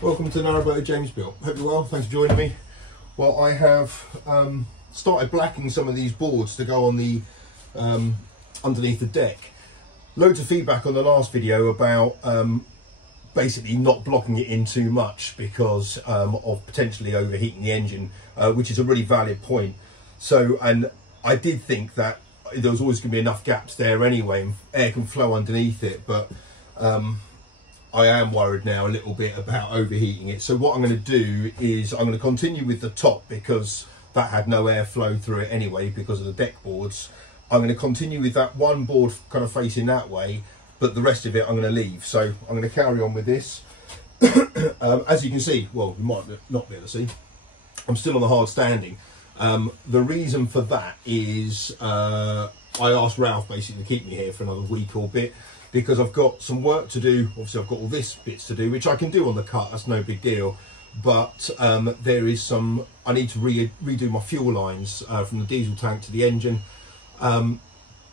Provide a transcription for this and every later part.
Welcome to Narrowboat James Bill. Hope you're well, thanks for joining me. Well, I have started blacking some of these boards to go on the underneath the deck. Loads of feedback on the last video about basically not blocking it in too much because of potentially overheating the engine, which is a really valid point. So, and I did think that there was always going to be enough gaps there anyway, and air can flow underneath it, but I am worried now a little bit about overheating it. So what I'm going to do is I'm going to continue with the top because that had no airflow through it anyway because of the deck boards. I'm going to continue with that one board kind of facing that way, but the rest of it I'm going to leave. So I'm going to carry on with this. As you can see, well, you might not be able to see, I'm still on the hard standing. The reason for that is I asked Ralph basically to keep me here for another week or bit, because I've got some work to do. Obviously I've got all this bits to do, which I can do on the cut, that's no big deal, but there is some, I need to redo my fuel lines from the diesel tank to the engine.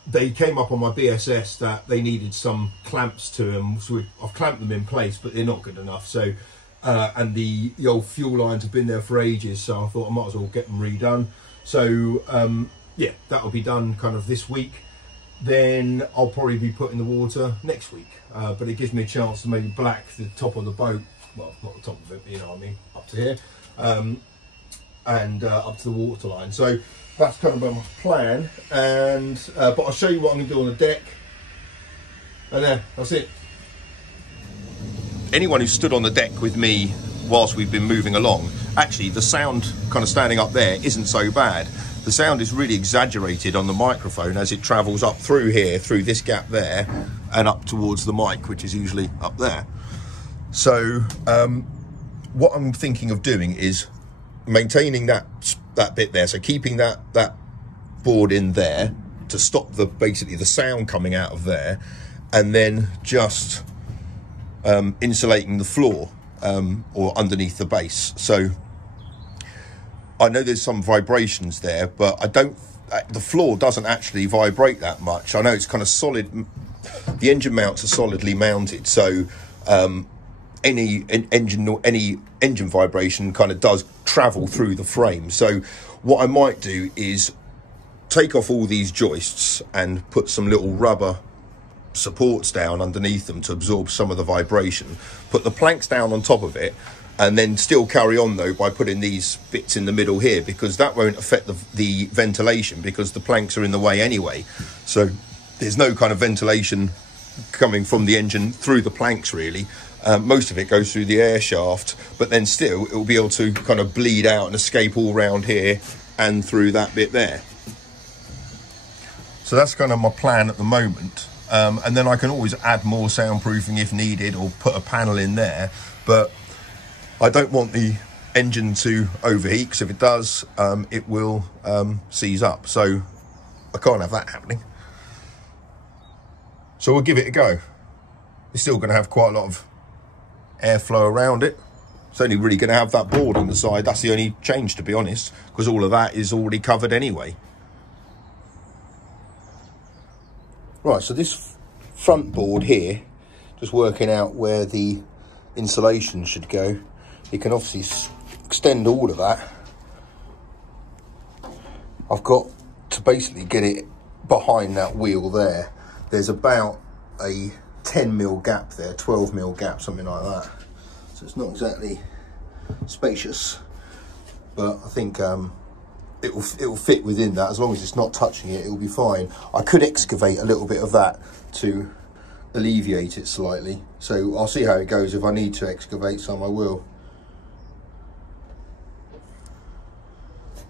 They came up on my BSS that they needed some clamps to them, so I've clamped them in place, but they're not good enough. So and the old fuel lines have been there for ages, so I thought I might as well get them redone. So yeah, that'll be done kind of this week. Then I'll probably be putting the water next week, but it gives me a chance to maybe black the top of the boat, well, not the top of it, but you know what I mean, up to here, and up to the water line. So that's kind of my plan, and but I'll show you what I'm going to do on the deck, and there, that's it. Anyone who stood on the deck with me whilst we've been moving along, actually the sound kind of standing up there isn't so bad. The sound is really exaggerated on the microphone as it travels up through here, through this gap there, and up towards the mic, which is usually up there. So what I'm thinking of doing is maintaining that bit there, so keeping that board in there to stop basically the sound coming out of there, and then just insulating the floor or underneath the base. So I know there's some vibrations there, but the floor doesn't actually vibrate that much. I know it's kind of solid, the engine mounts are solidly mounted, so any engine vibration kind of does travel through the frame. So what I might do is take off all these joists and put some little rubber supports down underneath them to absorb some of the vibration, put the planks down on top of it, and then still carry on though by putting these bits in the middle here, because that won't affect the ventilation because the planks are in the way anyway. So there's no kind of ventilation coming from the engine through the planks really. Most of it goes through the air shaft, but then still it will be able to kind of bleed out and escape all round here and through that bit there. So that's kind of my plan at the moment. And then I can always add more soundproofing if needed, or put a panel in there, but I don't want the engine to overheat, because if it does, it will seize up. So I can't have that happening. So we'll give it a go. It's still going to have quite a lot of airflow around it. It's only really going to have that board on the side. That's the only change, to be honest, because all of that is already covered anyway. Right, so this front board here, just working out where the insulation should go. You can obviously extend all of that. I've got to basically get it behind that wheel there. There's about a 10mm gap there, 12mm gap, something like that. So it's not exactly spacious, but I think it will fit within that. As long as it's not touching it, it'll be fine. I could excavate a little bit of that to alleviate it slightly. So I'll see how it goes. If I need to excavate some, I will.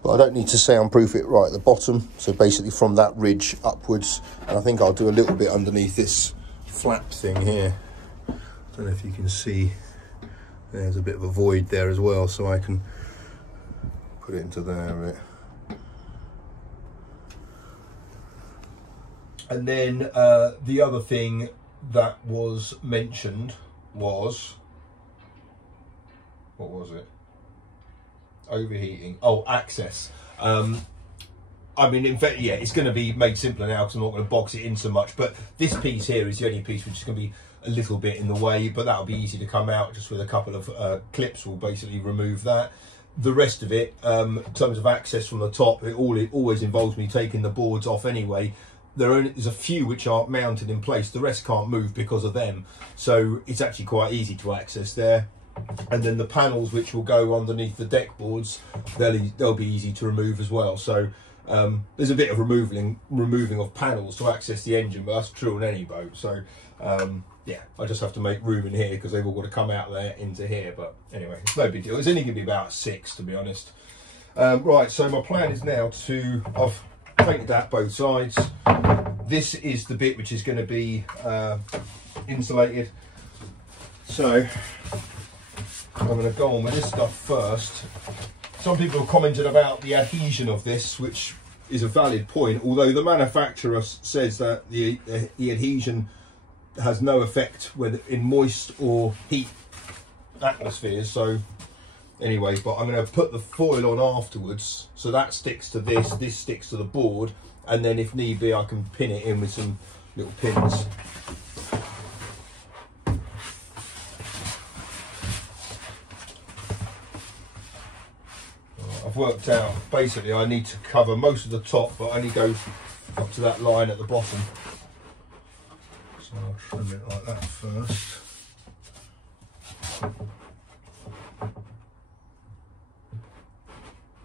But I don't need to soundproof it right at the bottom, so basically from that ridge upwards, and I think I'll do a little bit underneath this flap thing here. I don't know if you can see, there's a bit of a void there as well, so I can put it into there a bit. And then the other thing that was mentioned was, what was it? Overheating. Oh, access. I mean, in fact, yeah, it's going to be made simpler now because I'm not going to box it in so much. But this piece here is the only piece which is going to be a little bit in the way, but that'll be easy to come out just with a couple of clips. Will basically remove that. The rest of it, in terms of access from the top, it always involves me taking the boards off anyway. There's a few which are mounted in place. The rest can't move because of them. So it's actually quite easy to access there. And then the panels which will go underneath the deck boards, they'll be easy to remove as well. So there's a bit of removing of panels to access the engine, but that's true on any boat. So yeah, I just have to make room in here because they've all got to come out there into here. But anyway, it's no big deal. It's only going to be about 6, to be honest. Right, so my plan is now I've painted that both sides. This is the bit which is going to be insulated. So I'm going to go on with this stuff first. Some people have commented about the adhesion of this, which is a valid point, although the manufacturer says that the adhesion has no effect whether in moist or heat atmospheres. So anyway, but I'm going to put the foil on afterwards, so that sticks to this sticks to the board, and then if need be I can pin it in with some little pins. I've worked out basically I need to cover most of the top, but only go up to that line at the bottom. So I'll trim it like that first.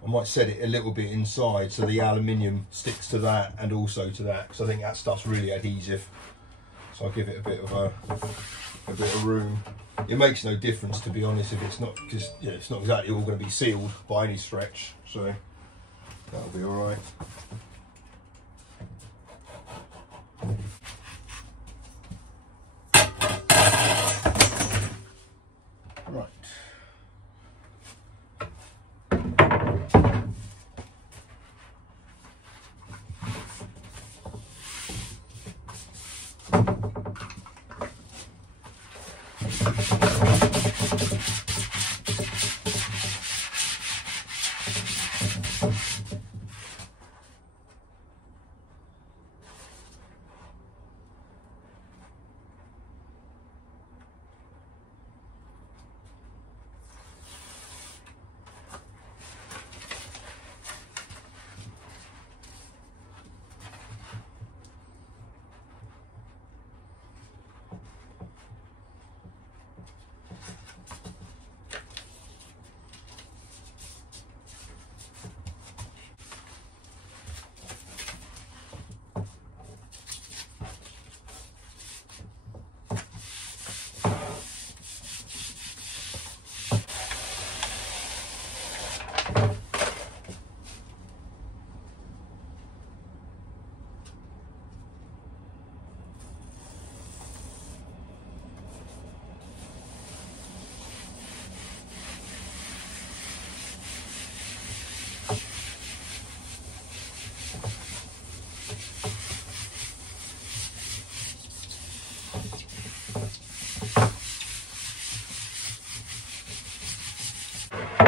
I might set it a little bit inside so the aluminium sticks to that and also to that, because I think that stuff's really adhesive. So I'll give it a bit of room. It makes no difference, to be honest, if it's not, because yeah, it's not exactly all going to be sealed by any stretch, so that'll be all right. Right.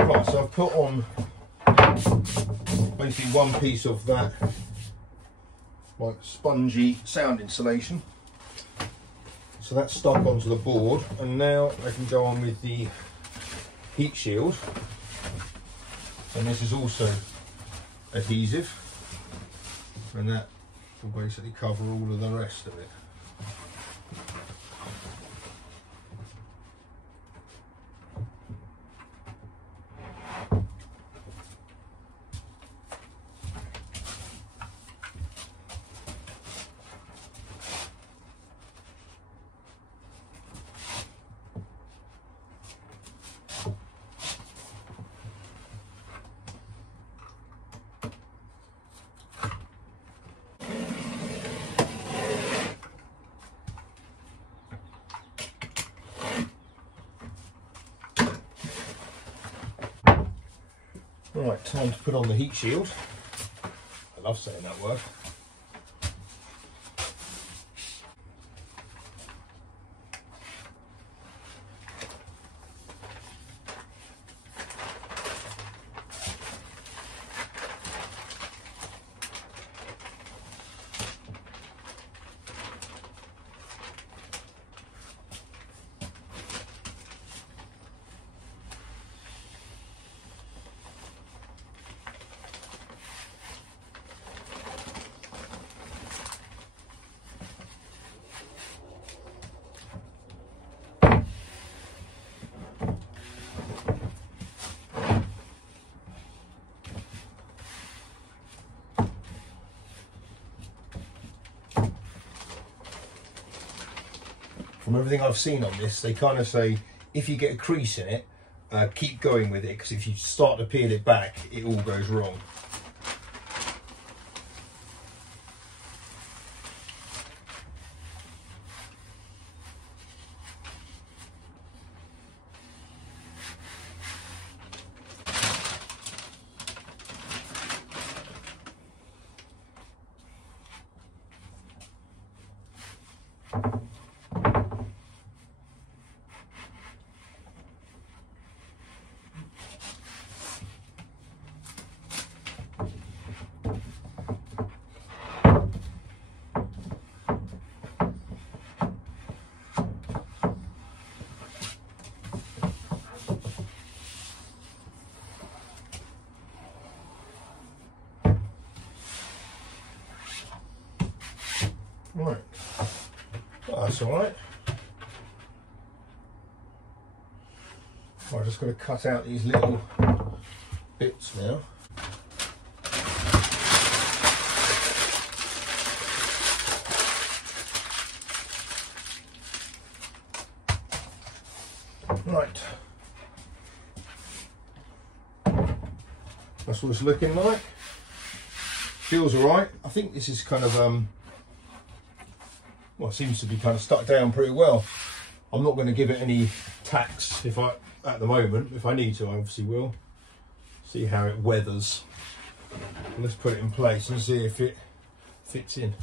Right, so I've put on basically one piece of that like spongy sound insulation, so that's stuck onto the board, and now I can go on with the heat shield, and this is also adhesive, and that will basically cover all of the rest of it. Right, time to put on the heat shield. I love saying that word. from everything I've seen on this, they kind of say if you get a crease in it, keep going with it, because if you start to peel it back, it all goes wrong. Right, that's all right. I'm just going to cut out these little bits now. Right, that's what it's looking like. Feels all right. I think this is kind of well, it seems to be kind of stuck down pretty well. I'm not going to give it any tacks at the moment. If I need to, I obviously will. See how it weathers. Let's put it in place and see if it fits in.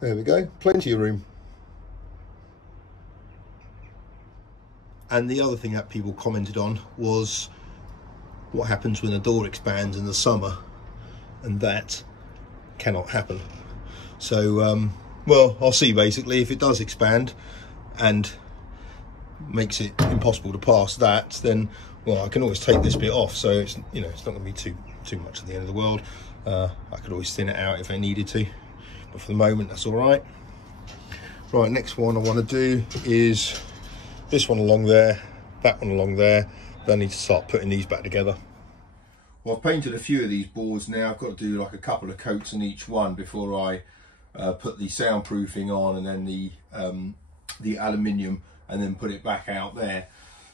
There we go, plenty of room. And the other thing that people commented on was what happens when the door expands in the summer, and that cannot happen. So, well, I'll see basically. If it does expand and makes it impossible to pass that, then, well, I can always take this bit off. So it's, you know, it's not going to be too much at the end of the world. I could always thin it out if I needed to, but for the moment, that's all right. Right, next one I want to do is this one along there, that one along there. Then I need to start putting these back together. Well, I've painted a few of these boards now. I've got to do like a couple of coats on each one before I put the soundproofing on, and then the aluminium, and then put it back out there.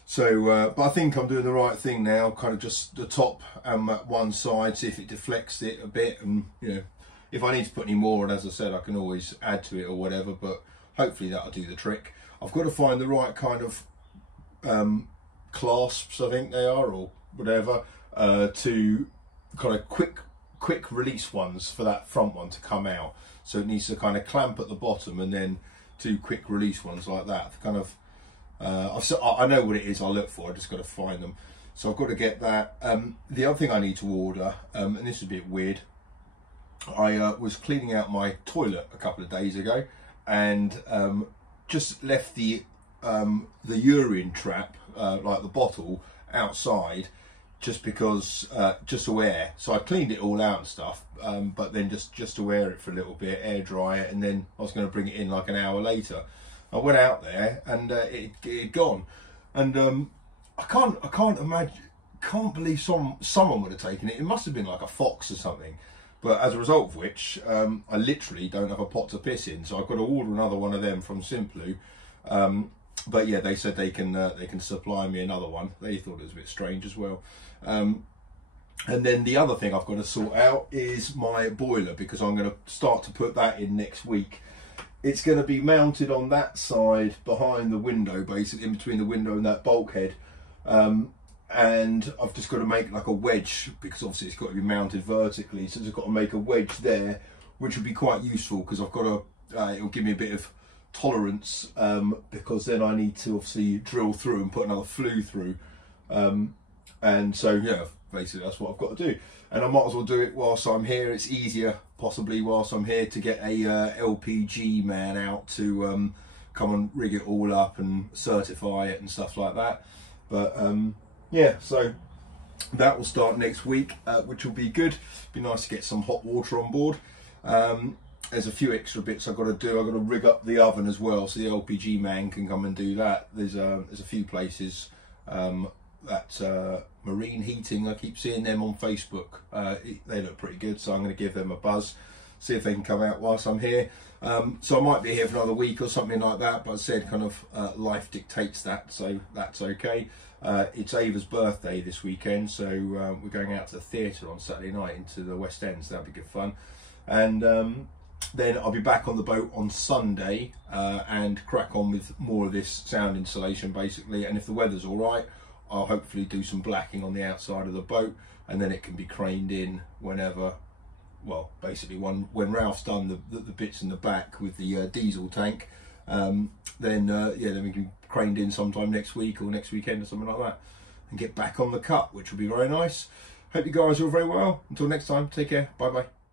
So, but I think I'm doing the right thing now. Kind of just the top and one side, see if it deflects it a bit, and you know, if I need to put any more, and as I said, I can always add to it or whatever. But hopefully that'll do the trick. I've got to find the right kind of clasps, I think they are, or whatever, to kind of quick release ones for that front one to come out. So it needs to kind of clamp at the bottom, and then two quick release ones like that. Kind of, I know what it is. I'll look for. I just got to find them. So I've got to get that. The other thing I need to order, and this is a bit weird. I was cleaning out my toilet a couple of days ago, and just left the urine trap, like the bottle, outside. Just because, just to air. So I cleaned it all out and stuff, but then just to air it for a little bit, air dry it, and then I was going to bring it in like an hour later. I went out there and it had gone, and I can't believe someone would have taken it. It must have been like a fox or something. But as a result of which, I literally don't have a pot to piss in, so I've got to order another one of them from Simplu. But yeah, they said they can supply me another one. They thought it was a bit strange as well. And then the other thing I've got to sort out is my boiler, because I'm going to start to put that in next week. It's going to be mounted on that side behind the window, basically in between the window and that bulkhead. And I've just got to make like a wedge, because obviously it's got to be mounted vertically. So I've got to make a wedge there, which would be quite useful, because I've got to, it'll give me a bit of tolerance, because then I need to obviously drill through and put another flue through. And so, yeah, basically that's what I've got to do. And I might as well do it whilst I'm here. It's easier, possibly, whilst I'm here, to get a LPG man out to come and rig it all up and certify it and stuff like that. But yeah, so that will start next week, which will be good. Be nice to get some hot water on board. There's a few extra bits I've got to do. I've got to rig up the oven as well, so the LPG man can come and do that. There's a few places that Marine Heating, I keep seeing them on Facebook. They look pretty good, so I'm going to give them a buzz, see if they can come out whilst I'm here. So I might be here for another week or something like that, but I said kind of life dictates that, so that's okay. It's Ava's birthday this weekend, so we're going out to the theatre on Saturday night into the West End, so that'll be good fun. And then I'll be back on the boat on Sunday and crack on with more of this sound installation basically, and if the weather's all right, I'll hopefully do some blacking on the outside of the boat, and then it can be craned in whenever, well, basically when Ralph's done the bits in the back with the diesel tank, then we can craned in sometime next week or next weekend or something like that, and get back on the cut, which will be very nice. Hope you guys are all very well. Until next time, take care, bye bye.